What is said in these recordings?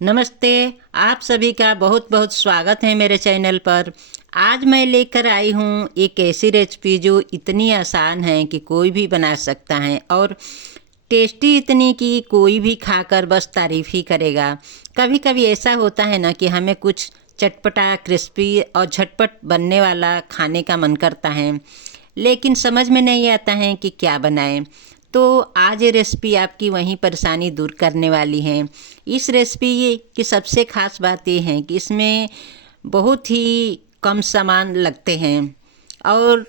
नमस्ते। आप सभी का बहुत बहुत स्वागत है मेरे चैनल पर। आज मैं लेकर आई हूँ एक ऐसी रेसिपी जो इतनी आसान है कि कोई भी बना सकता है और टेस्टी इतनी कि कोई भी खाकर बस तारीफ़ ही करेगा। कभी कभी ऐसा होता है ना कि हमें कुछ चटपटा, क्रिस्पी और झटपट बनने वाला खाने का मन करता है, लेकिन समझ में नहीं आता है कि क्या बनाएं। तो आज ये रेसिपी आपकी वही परेशानी दूर करने वाली है। इस रेसिपी की सबसे ख़ास बात ये है कि इसमें बहुत ही कम सामान लगते हैं और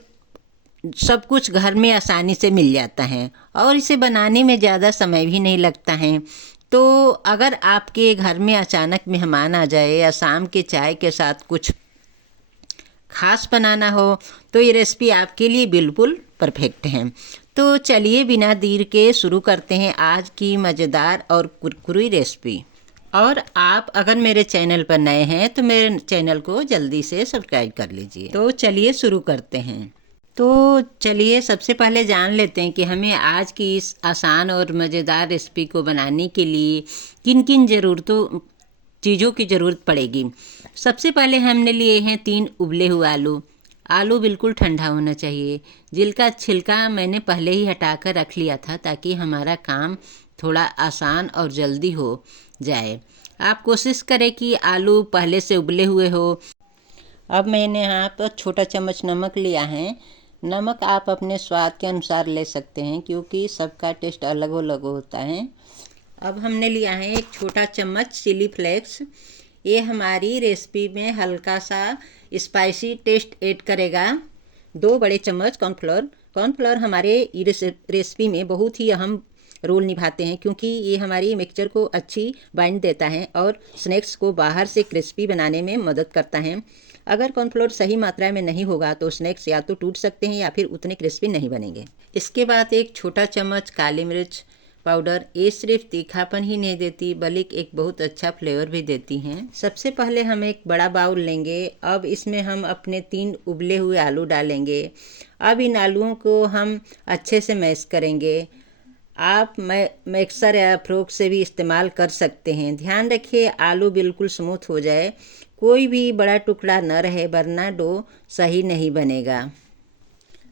सब कुछ घर में आसानी से मिल जाता है और इसे बनाने में ज़्यादा समय भी नहीं लगता है। तो अगर आपके घर में अचानक मेहमान आ जाए या शाम के चाय के साथ कुछ खास बनाना हो तो ये रेसिपी आपके लिए बिल्कुल परफेक्ट है। तो चलिए बिना देर के शुरू करते हैं आज की मज़ेदार और कुरकुरी रेसिपी। और आप अगर मेरे चैनल पर नए हैं तो मेरे चैनल को जल्दी से सब्सक्राइब कर लीजिए। तो चलिए शुरू करते हैं। तो चलिए सबसे पहले जान लेते हैं कि हमें आज की इस आसान और मज़ेदार रेसिपी को बनाने के लिए किन किन चीज़ों की ज़रूरत पड़ेगी। सबसे पहले हमने लिए हैं 3 उबले हुए आलू। आलू बिल्कुल ठंडा होना चाहिए, जिनका छिलका मैंने पहले ही हटा कर रख लिया था ताकि हमारा काम थोड़ा आसान और जल्दी हो जाए। आप कोशिश करें कि आलू पहले से उबले हुए हो। अब मैंने यहाँ पर छोटा चम्मच नमक लिया है। नमक आप अपने स्वाद के अनुसार ले सकते हैं क्योंकि सबका टेस्ट अलग अलग होता है। अब हमने लिया है एक छोटा चम्मच चिली फ्लेक्स। ये हमारी रेसिपी में हल्का सा स्पाइसी टेस्ट ऐड करेगा। 2 बड़े चम्मच कॉर्नफ्लोर। कॉर्नफ्लोर हमारे रेसिपी में बहुत ही अहम रोल निभाते हैं क्योंकि ये हमारी मिक्सचर को अच्छी बाइंड देता है और स्नैक्स को बाहर से क्रिस्पी बनाने में मदद करता है। अगर कॉर्नफ्लोर सही मात्रा में नहीं होगा तो स्नैक्स या तो टूट सकते हैं या फिर उतने क्रिस्पी नहीं बनेंगे। इसके बाद एक छोटा चम्मच काली मिर्च पाउडर। ये सिर्फ तीखापन ही नहीं देती बल्कि एक बहुत अच्छा फ्लेवर भी देती हैं। सबसे पहले हम एक बड़ा बाउल लेंगे। अब इसमें हम अपने 3 उबले हुए आलू डालेंगे। अब इन आलूओं को हम अच्छे से मैश करेंगे। आप मिक्सर या फोर्क से भी इस्तेमाल कर सकते हैं। ध्यान रखिए आलू बिल्कुल स्मूथ हो जाए, कोई भी बड़ा टुकड़ा न रहे वरना डो सही नहीं बनेगा।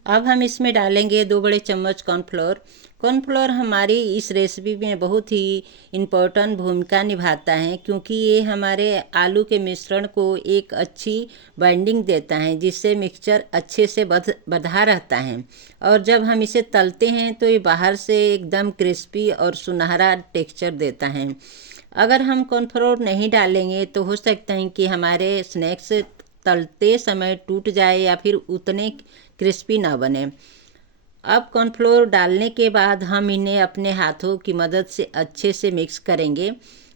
अब हम इसमें डालेंगे 2 बड़े चम्मच कॉर्नफ्लोर। कॉर्नफ्लोर हमारी इस रेसिपी में बहुत ही इम्पोर्टेंट भूमिका निभाता है क्योंकि ये हमारे आलू के मिश्रण को एक अच्छी बाइंडिंग देता है जिससे मिक्सचर अच्छे से बंधा रहता है और जब हम इसे तलते हैं तो ये बाहर से एकदम क्रिस्पी और सुनहरा टेक्सचर देता है। अगर हम कॉर्नफ्लोर नहीं डालेंगे तो हो सकता है कि हमारे स्नैक्स तलते समय टूट जाए या फिर उतने क्रिस्पी ना बने। अब कॉर्नफ्लोर डालने के बाद हम इन्हें अपने हाथों की मदद से अच्छे से मिक्स करेंगे।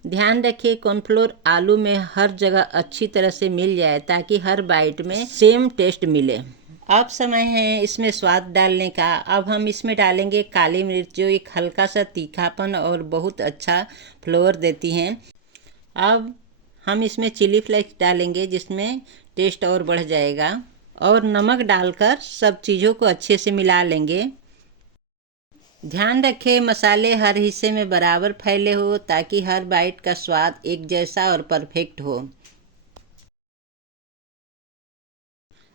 ध्यान रखिए कॉर्नफ्लोर आलू में हर जगह अच्छी तरह से मिल जाए ताकि हर बाइट में सेम टेस्ट मिले। अब समय है इसमें स्वाद डालने का। अब हम इसमें डालेंगे काली मिर्च जो एक हल्का सा तीखापन और बहुत अच्छा फ्लेवर देती हैं। अब हम इसमें चिली फ्लेक्स डालेंगे जिसमें टेस्ट और बढ़ जाएगा और नमक डालकर सब चीज़ों को अच्छे से मिला लेंगे। ध्यान रखें मसाले हर हिस्से में बराबर फैले हो ताकि हर बाइट का स्वाद एक जैसा और परफेक्ट हो।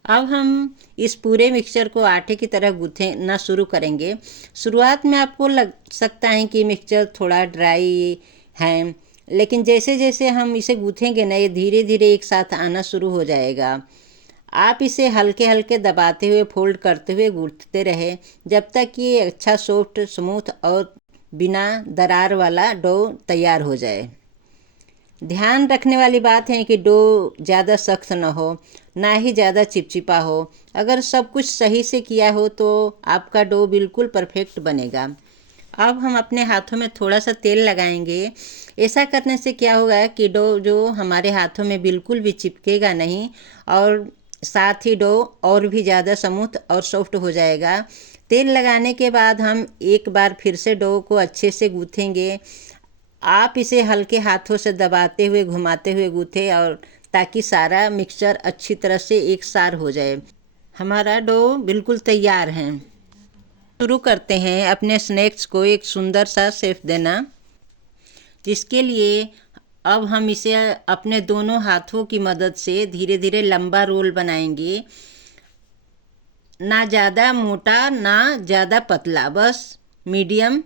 अब हम इस पूरे मिक्सचर को आटे की तरह गूँथना शुरू करेंगे। शुरुआत में आपको लग सकता है कि मिक्सचर थोड़ा ड्राई है, लेकिन जैसे जैसे हम इसे गूँथेंगे ना ये धीरे धीरे एक साथ आना शुरू हो जाएगा। आप इसे हल्के हल्के दबाते हुए फोल्ड करते हुए गूँथते रहे जब तक कि ये अच्छा सॉफ्ट स्मूथ और बिना दरार वाला डो तैयार हो जाए। ध्यान रखने वाली बात है कि डो ज़्यादा सख्त ना हो ना ही ज़्यादा चिपचिपा हो। अगर सब कुछ सही से किया हो तो आपका डो बिल्कुल परफेक्ट बनेगा। अब हम अपने हाथों में थोड़ा सा तेल लगाएंगे। ऐसा करने से क्या होगा कि डो जो हमारे हाथों में बिल्कुल भी चिपकेगा नहीं और साथ ही डो और भी ज़्यादा स्मूथ और सॉफ्ट हो जाएगा। तेल लगाने के बाद हम एक बार फिर से डो को अच्छे से गूँथेंगे। आप इसे हल्के हाथों से दबाते हुए घुमाते हुए गूँथें और ताकि सारा मिक्सचर अच्छी तरह से एक सार हो जाए। हमारा डो बिल्कुल तैयार है। शुरू करते हैं अपने स्नैक्स को एक सुंदर सा शेप देना, जिसके लिए अब हम इसे अपने दोनों हाथों की मदद से धीरे धीरे लंबा रोल बनाएंगे, ना ज़्यादा मोटा ना ज़्यादा पतला, बस मीडियम।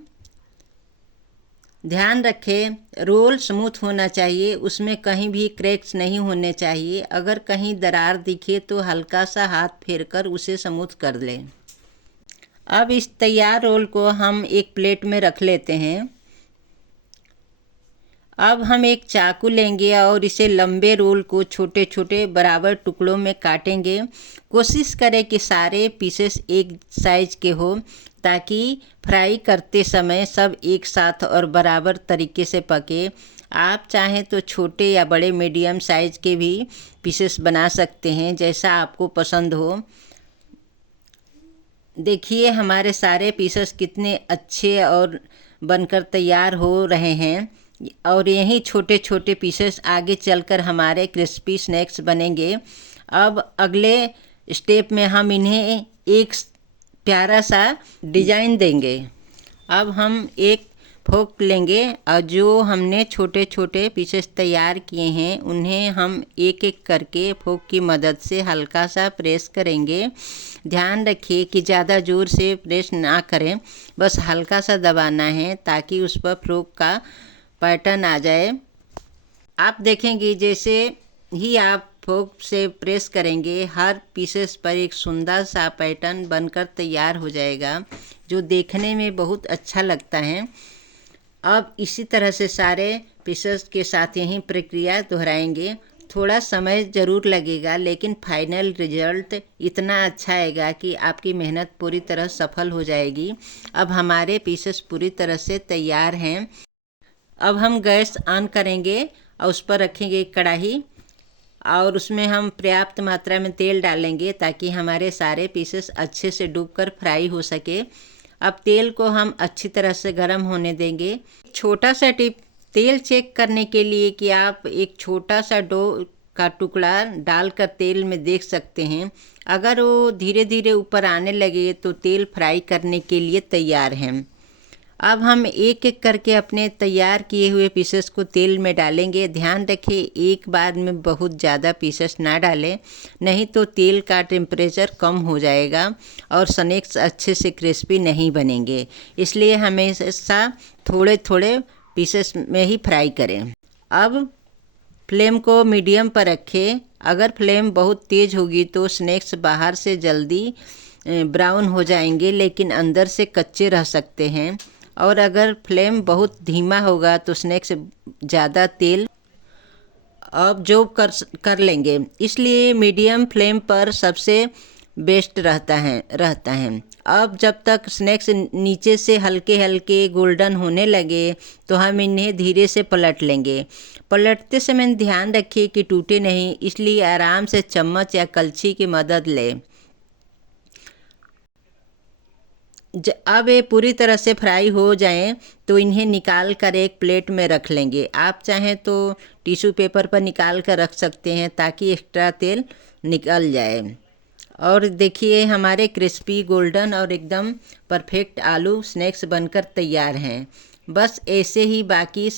ध्यान रखें रोल स्मूथ होना चाहिए, उसमें कहीं भी क्रैक्स नहीं होने चाहिए। अगर कहीं दरार दिखे तो हल्का सा हाथ फेरकर उसे स्मूथ कर लें। अब इस तैयार रोल को हम एक प्लेट में रख लेते हैं। अब हम एक चाकू लेंगे और इसे लंबे रोल को छोटे छोटे बराबर टुकड़ों में काटेंगे। कोशिश करें कि सारे पीसेस एक साइज के हो, ताकि फ्राई करते समय सब एक साथ और बराबर तरीके से पके। आप चाहें तो छोटे या बड़े मीडियम साइज के भी पीसेस बना सकते हैं, जैसा आपको पसंद हो। देखिए हमारे सारे पीसेस कितने अच्छे और बनकर तैयार हो रहे हैं, और यही छोटे छोटे पीसेस आगे चलकर हमारे क्रिस्पी स्नैक्स बनेंगे। अब अगले स्टेप में हम इन्हें एक प्यारा सा डिज़ाइन देंगे। अब हम एक फोक लेंगे और जो हमने छोटे छोटे पीसेस तैयार किए हैं उन्हें हम एक एक करके फोक की मदद से हल्का सा प्रेस करेंगे। ध्यान रखिए कि ज़्यादा ज़ोर से प्रेस ना करें, बस हल्का सा दबाना है ताकि उस पर फोक का पैटर्न आ जाए। आप देखेंगे जैसे ही आप फोक से प्रेस करेंगे हर पीसेस पर एक सुंदर सा पैटर्न बनकर तैयार हो जाएगा, जो देखने में बहुत अच्छा लगता है। अब इसी तरह से सारे पीसेस के साथ यही प्रक्रिया दोहराएंगे। थोड़ा समय ज़रूर लगेगा, लेकिन फाइनल रिजल्ट इतना अच्छा आएगा कि आपकी मेहनत पूरी तरह सफल हो जाएगी। अब हमारे पीसेस पूरी तरह से तैयार हैं। अब हम गैस ऑन करेंगे और उस पर रखेंगे कढ़ाई, और उसमें हम पर्याप्त मात्रा में तेल डालेंगे ताकि हमारे सारे पीसेस अच्छे से डूबकर फ्राई हो सके। अब तेल को हम अच्छी तरह से गर्म होने देंगे। छोटा सा टिप तेल चेक करने के लिए कि आप एक छोटा सा डो का टुकड़ा डालकर तेल में देख सकते हैं। अगर वो धीरे धीरे ऊपर आने लगे तो तेल फ्राई करने के लिए तैयार है। अब हम एक एक करके अपने तैयार किए हुए पीसेस को तेल में डालेंगे। ध्यान रखें एक बार में बहुत ज़्यादा पीसेस ना डालें, नहीं तो तेल का टेम्परेचर कम हो जाएगा और स्नैक्स अच्छे से क्रिस्पी नहीं बनेंगे। इसलिए हमेशा थोड़े थोड़े पीसेस में ही फ्राई करें। अब फ्लेम को मीडियम पर रखें। अगर फ्लेम बहुत तेज़ होगी तो स्नैक्स बाहर से जल्दी ब्राउन हो जाएंगे, लेकिन अंदर से कच्चे रह सकते हैं। और अगर फ्लेम बहुत धीमा होगा तो स्नैक्स ज़्यादा तेल ऑब्जॉर्ब कर लेंगे। इसलिए मीडियम फ्लेम पर सबसे बेस्ट रहता है। अब जब तक स्नैक्स नीचे से हल्के हल्के गोल्डन होने लगे तो हम इन्हें धीरे से पलट लेंगे। पलटते समय ध्यान रखिए कि टूटे नहीं, इसलिए आराम से चम्मच या कलछी की मदद लें। अब ये पूरी तरह से फ्राई हो जाएं तो इन्हें निकाल कर एक प्लेट में रख लेंगे। आप चाहें तो टिश्यू पेपर पर निकाल कर रख सकते हैं ताकि एक्स्ट्रा तेल निकल जाए। और देखिए हमारे क्रिस्पी गोल्डन और एकदम परफेक्ट आलू स्नैक्स बनकर तैयार हैं। बस ऐसे ही बाकी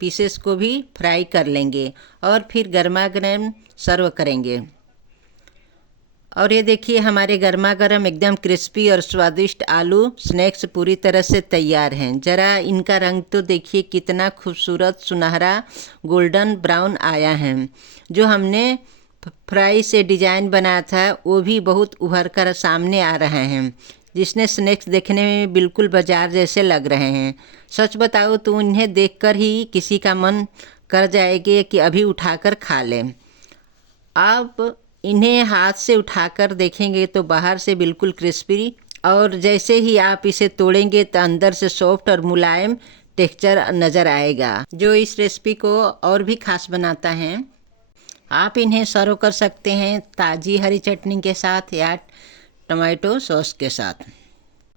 पीसेस को भी फ्राई कर लेंगे और फिर गर्मा गर्म सर्व करेंगे। और ये देखिए हमारे गर्मा गर्म एकदम क्रिस्पी और स्वादिष्ट आलू स्नैक्स पूरी तरह से तैयार हैं। ज़रा इनका रंग तो देखिए कितना खूबसूरत सुनहरा गोल्डन ब्राउन आया है। जो हमने फ्राई से डिज़ाइन बनाया था वो भी बहुत उभर कर सामने आ रहे हैं, जिसने स्नैक्स देखने में बिल्कुल बाजार जैसे लग रहे हैं। सच बताओ तो इन्हें देखकर ही किसी का मन कर जाएगा कि अभी उठाकर खा लें। आप इन्हें हाथ से उठाकर देखेंगे तो बाहर से बिल्कुल क्रिस्पी, और जैसे ही आप इसे तोड़ेंगे तो अंदर से सॉफ्ट और मुलायम टेक्सचर नज़र आएगा, जो इस रेसिपी को और भी खास बनाता है। आप इन्हें सर्व कर सकते हैं ताज़ी हरी चटनी के साथ या टमाटो सॉस के साथ।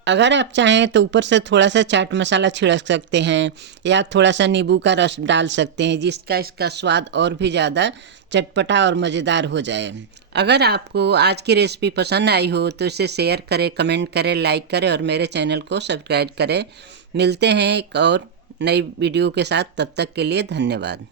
अगर आप चाहें तो ऊपर से थोड़ा सा चाट मसाला छिड़क सकते हैं या थोड़ा सा नींबू का रस डाल सकते हैं, जिसका इसका स्वाद और भी ज़्यादा चटपटा और मज़ेदार हो जाए। अगर आपको आज की रेसिपी पसंद आई हो तो इसे शेयर करें, कमेंट करें, लाइक करें और मेरे चैनल को सब्सक्राइब करें। मिलते हैं एक और नई वीडियो के साथ, तब तक के लिए धन्यवाद।